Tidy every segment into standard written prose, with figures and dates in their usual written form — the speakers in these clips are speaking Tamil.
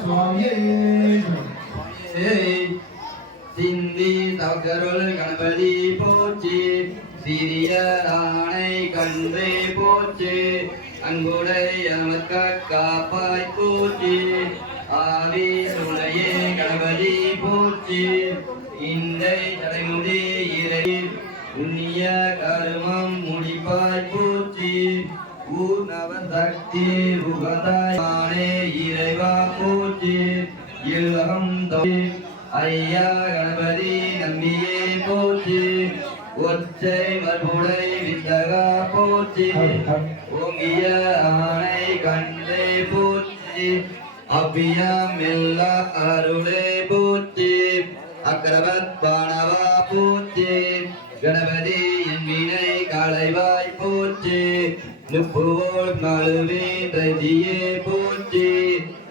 சுவாமியே சிந்தி தவக்கருள் கணபதி போச்சு சிறிய ராணை கன்றே போச்சு அன்புடை நமக்க காப்பாய் போச்சு ஆவி சுனையே கணபதி போச்சு இன்றை தலைமுடி இறை புண்ணிய கருமம் முடிப்பாய் போச்சு ஊர்ணவ சக்தி உகதாய் இறைவா போச்சு இல்லகம் ஐயா கணபதி நம்பியே போச்சு ஒற்றை மறுபுடை வித்தகா போச்சு ஓங்கிய ஆணை கண்டே போச்சு அவ்வியம் எல்லா அருளே போச்சு அக்கரவத் பானவா போச்சு கணபதி என் வினை களைவாய் போச்சு நுப்புவோர் நழுவேந்தியே போச்சு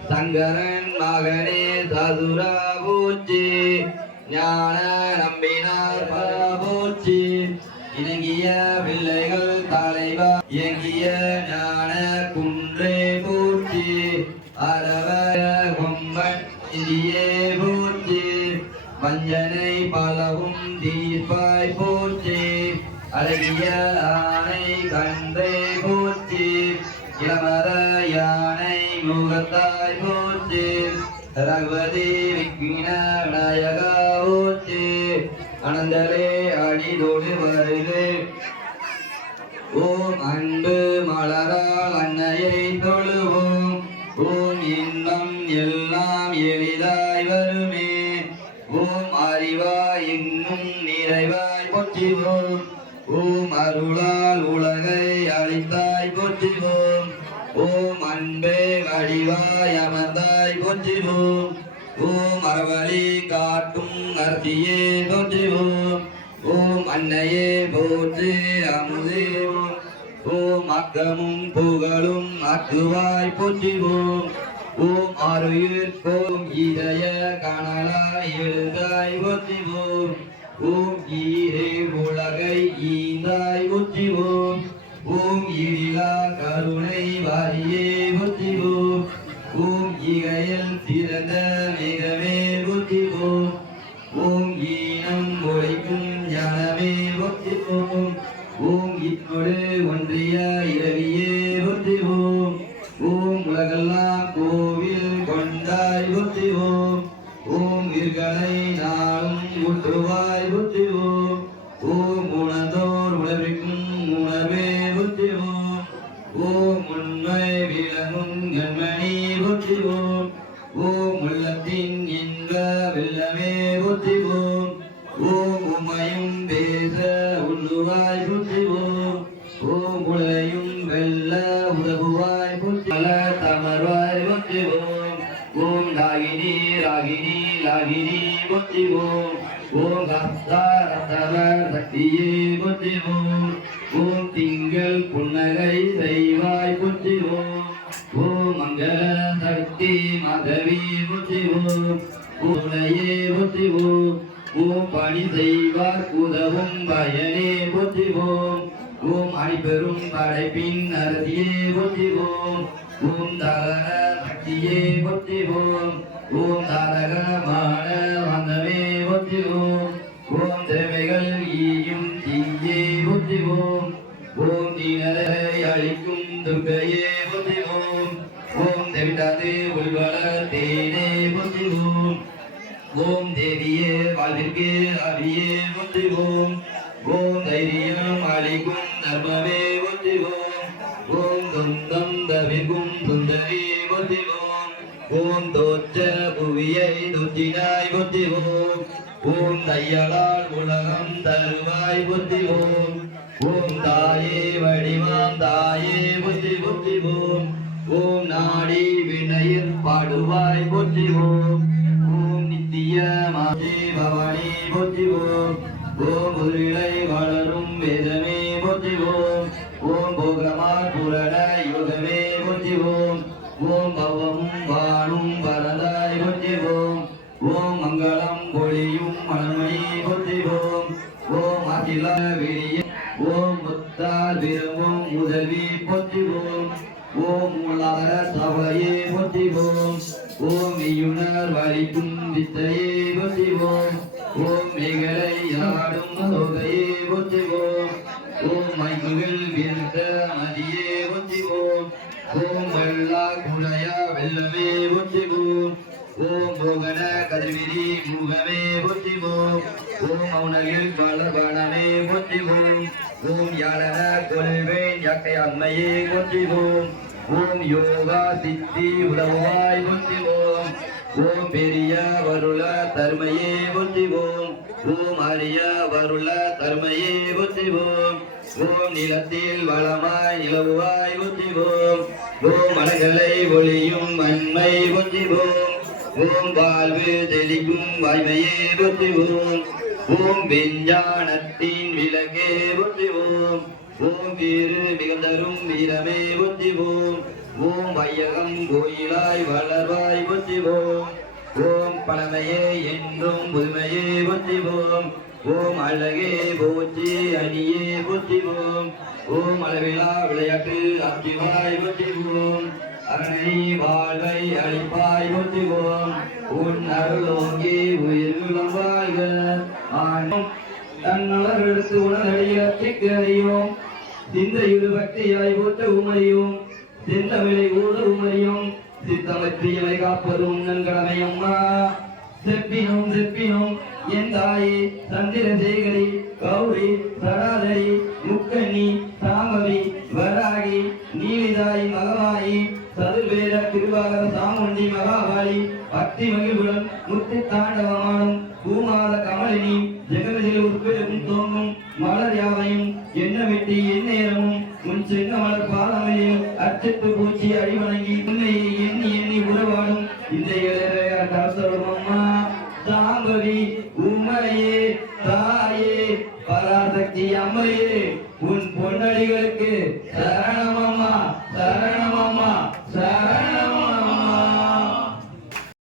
சங்கரன் மகனே சதுரா போச்சு ஞான நம்பினார் போச்சு இணங்கிய பிள்ளைகள் தலைவா இயங்கிய ஞான குன்றே போச்சு அரவ கொம்பன் நிதியே போச்சு வஞ்சனை பலவும் தீர்ப்பாய் போச்சு அழகிய ஆணை கன்றே போச்சு இளமர யானை முகத்தாய் போச்சு ரகுவதி விக்ன விநாயகா போச்சு அனந்தலே அடிதோடு வருது ஓம் அன்பு மலரால் அன்னையை தொழுவோம் ஓம் இன்பம் எல்லாம் எளிதாய் வருமே ஓம் அறிவாய் இன்னும் நிறைவாய் போற்றுவோம் ஓம் அருளால் உலகை அழித்தாய் போற்றுவோம் ஓம் அன்பே வடிவாய் அமர்ந்தாய் போற்றுவோம் ஓம் அறவழி காட்டும் அர்த்தியே போற்றுவோம் ஓம் அன்னையே போற்று அமுதே ஓம் அக்கமும் புகழும் அக்குவாய் போற்றுவோம் ஓம் ஆறுயிர் கோம் இதய கனலாய் எழுதாய் போற்றுவோம் ஓம் ஈரே உலகை ஈந்தாய் போற்றுவோம் ஓம் ஈரிலா கருணை வாரியே போற்றுவோம் ஓம் ஈகையில் சிறந்த மிகவே போற்றுவோம் ஓம் ஈனம் ஒழிக்கும் ஞானமே போற்றுவோம் ஓம் இத்தோடு ஒன்றிய இரவியே போற்றுவோம் ஓம் உலகெல்லாம் கோவில் கொண்டாய் போற்றுவோம் ஓம் இருகளை நாளும் ஊற்றுவாய் போற்றுவோம் ஓம் உணர்ந்தோர் உணர்விக்கும் உணர்வே போற்றுவோம் ஓம் உண்மை விளங்கும் கண்மணி போற்றுவோம் ஓம் உள்ளத்தின் இன்ப வெள்ளமே போற்றுவோம் ஓம் உமையும் பேச உள்ளுவாய் போற்றுவோம் ஓம் உலையும் வெல்ல உதவுவாய் போற்றுவ தமர்வாய் போற்றுவோம் ஓம் ராகினி ராகினி லாகினி போற்றுவோம் ஓம் ரத்தா ரத்தவர் சக்தியே போற்றுவோம் ஓம் திங்கள் புன்னகை செய்வாய் போற்றுவோம் ஓம் மங்கள சக்தி மாதவி போற்றுவோம் ஓலையே போற்றுவோம் ஓம் பணி செய்வார் உதவும் பயனே போற்றுவோம் ஓம் அணிபெரும் படைப்பின் அரசியே போற்றுவோம் ஓம் தகர சக்தியே போற்றுவோம் ஓம் தாரகமான வந்தமே போற்றுவோம் ஓம் திறமைகள் ஈயும் தீயே போற்றுவோம் ஓம் தீனரை அழிக்கும் துர்க்கையே போற்றுவோம் ஓம் தெவிட்டாது உள்வள தேனே போற்றுவோம் ஓம் தேவியே வாழ்விற்கு அவியே போற்றுவோம் ஓம் தைரியம் அழிக்கும் தர்மமே போற்றுவோம் ஓம் துந்தம் தவிர்க்கும் சுந்தரி போற்றுவோம் ஓம் தோற்ற புவியை தொற்றினாய் போற்றுவோம் ஓம் தையலால் உலகம் தருவாய் போற்றுவோம் ஓம் தாயே வடிவாம் தாயே போற்றுவோம் ஓம் நாடி வினையில் பாடுவாய் போற்றுவோம் ஓம் நித்திய மாதே பவானி போற்றுவோம் ஓம் உருளை வளரும் வேதமே போற்றுவோம் ஓம் போகமா புரண யோகமே போற்றுவோம் ஓம் பவமும் வானும் பரதாய் போற்றுவோம் ஓம் மங்களம் பொழியும் மணமணி போற்றுவோம் ஓம் அகில விழிய ஓம் முத்தால் விரும்பும் உதவி போற்றுவோம் ஓம் மூலாதார சபையே போற்றுவோம் ஓம் மெய்யுணர் வலிக்கும் வித்தையே போற்றிவோம் ஓம் மேகலை ஆடும் தொகையே போற்றிவோம் ஓம் மைமுகில் வீர்த்த மதியே போற்றிவோம் ஓம் வெள்ளா குடையா வெள்ளமே போற்றிவோம் ஓம் போகன கதிர்விரி முகமே போற்றிவோம் ஓம் மௌனகில் பலகணமே போற்றிவோம் ஓம் யாழன கொள்வேன் யாக்கை அம்மையே போற்றிவோம் ஓம் யோகா சித்தி உதவாய் போற்றிவோம் ஓம் பெரிய வருள தர்மையே போற்றிவோம் ஓம் அரிய வருள தர்மையே போற்றிவோம் ஓம் நிலத்தில் வளமாய் நிலவுவாய் போற்றிவோம் ஓம் மலங்களை ஒளியும் வன்மை போற்றிவோம் ஓம் வாழ்வு தெளிக்கும் வாய்மையே போற்றிவோம் ஓம் விஞ்ஞானத்தின் விளக்கே போற்றிவோம் ஓம் வீறு மிகுந்தரும் வீரமே போற்றிவோம் ஓம் வையகம் கோயிலாய் வளர்வாய் போற்றிவோம் ஓம் பழமையே என்றும் புதுமையே போற்றிவோம் ஓம் அழகே போற்றி அணியே போற்றிவோம் ஓம் அளவிலா விளையாட்டு அக்கிவாய் போற்றிவோம் அரணை வாழ்வை அழிப்பாய் போற்றிவோம் உன் அருளோங்கி உயிர்களும் வாழ்க ஆணும் தன்னலர் எடுத்து உணரடியத்திற்கு அறியோம் சிந்தையுறு பக்தியாய் போற்ற உமரியும் செந்தமிழை ஊத உமரியும் சித்தமற்றியவை காப்பதும் நன்கடமை அம்மா செப்பினும் செப்பினும் என் தாயே சந்திரசேகரி கௌரி சடாதரி முக்கண்ணி சாமவி வராகி நீலிதாய் மகவாயி சதுர்வேத திருவாகர சாமுண்டி மகாவாளி பக்தி மகிழ்வுடன் முத்தி தாண்டவமானும் பூமாத கமலினி ஜெகதில் உட்பெரும் தோங்கும் மலர் யாவையும் எண்ணமிட்டு எந்நேரமும் உன் செங்க மலர் பாதமையில் அச்சிட்டு பூச்சி அடிவணங்கி உன்னையை எண்ணி எண்ணி உறவாடும் இந்த இளையரையார் கலசரும் அம்மா சாம்பவி உமையே தாயே பராசக்தி அம்மையே உன் பொன்னடிகளை